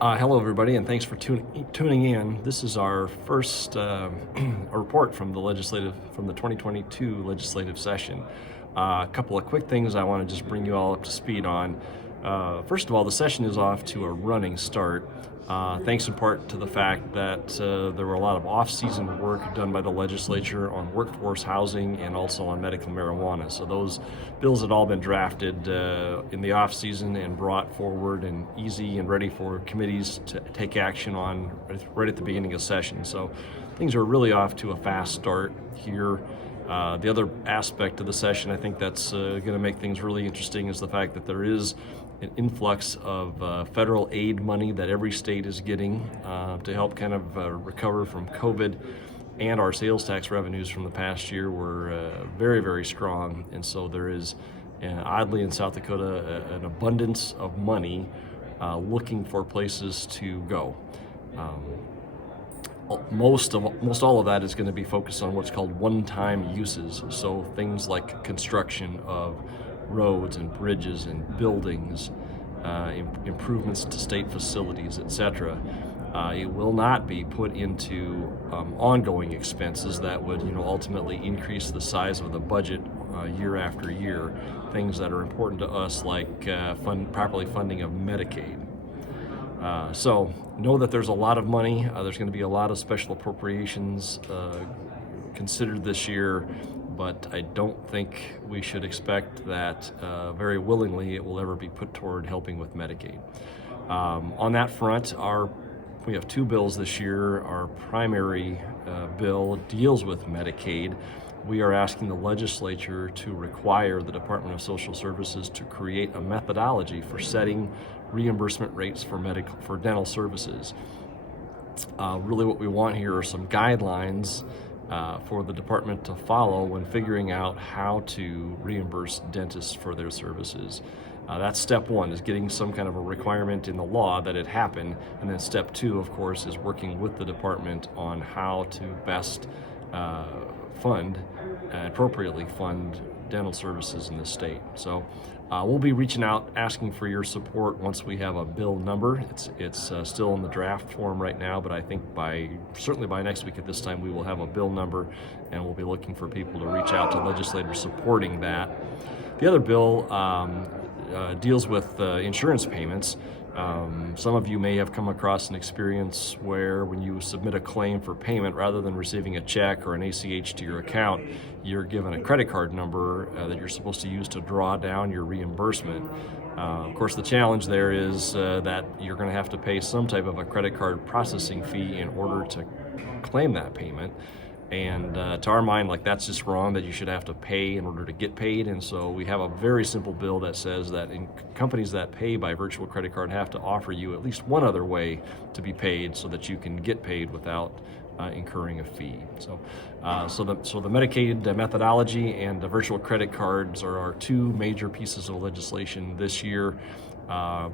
Hello, everybody, and thanks for tuning in. This is our first a report from the 2022 legislative session. A couple of quick things I want to just bring you all up to speed on. First of all, the session is off to a running start, thanks in part to the fact that there were a lot of off-season work done by the legislature on workforce housing and also on medical marijuana. So those bills had all been drafted in the off-season and brought forward and easy and ready for committees to take action on right at the beginning of session. So things are really off to a fast start here. The other aspect of the session, I think that's going to make things really interesting, is the fact that there is an influx of federal aid money that every state is getting to help kind of recover from COVID. And our sales tax revenues from the past year were very, very strong. And so there is, oddly in South Dakota, an abundance of money looking for places to go. Most all of that is going to be focused on what's called one-time uses. So things like construction of roads and bridges and buildings, improvements to state facilities, etc. It will not be put into ongoing expenses that would, ultimately increase the size of the budget year after year. Things that are important to us, like properly funding of Medicaid. So know that there's a lot of money. There's going to be a lot of special appropriations considered this year, but I don't think we should expect that very willingly it will ever be put toward helping with Medicaid. On that front, we have two bills this year. Our primary bill deals with Medicaid. We are asking the legislature to require the Department of Social Services to create a methodology for setting reimbursement rates for dental services. Really what we want here are some guidelines for the department to follow when figuring out how to reimburse dentists for their services. That's step one, is getting some kind of a requirement in the law that it happen. And then step two, of course, is working with the department on how to best appropriately fund dental services in the state. So we'll be reaching out, asking for your support once we have a bill number. It's still in the draft form right now, but I think certainly by next week at this time, we will have a bill number, and we'll be looking for people to reach out to legislators supporting that. The other bill deals with insurance payments. Some of you may have come across an experience where when you submit a claim for payment, rather than receiving a check or an ACH to your account, you're given a credit card number that you're supposed to use to draw down your reimbursement. Of course, the challenge there is that you're going to have to pay some type of a credit card processing fee in order to claim that payment. And to our mind, that's just wrong, that you should have to pay in order to get paid. And so we have a very simple bill that says that companies that pay by virtual credit card have to offer you at least one other way to be paid so that you can get paid without incurring a fee. So the Medicaid methodology and the virtual credit cards are our two major pieces of legislation this year.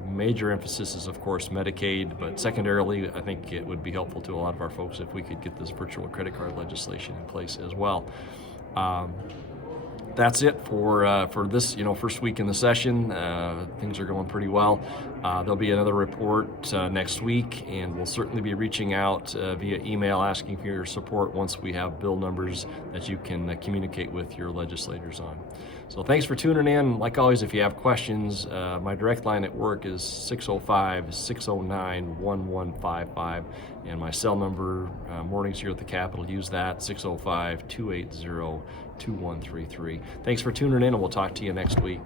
Major emphasis is, of course, Medicaid, but secondarily, I think it would be helpful to a lot of our folks if we could get this virtual credit card legislation in place as well. That's it for this first week in the session. Things are going pretty well. There'll be another report next week, and we'll certainly be reaching out via email asking for your support once we have bill numbers that you can communicate with your legislators on. So thanks for tuning in. Like always, if you have questions, my direct line at work is 605-609-1155, and my cell number, mornings here at the Capitol, use that, 605-280-2133. Thanks for tuning in, and we'll talk to you next week.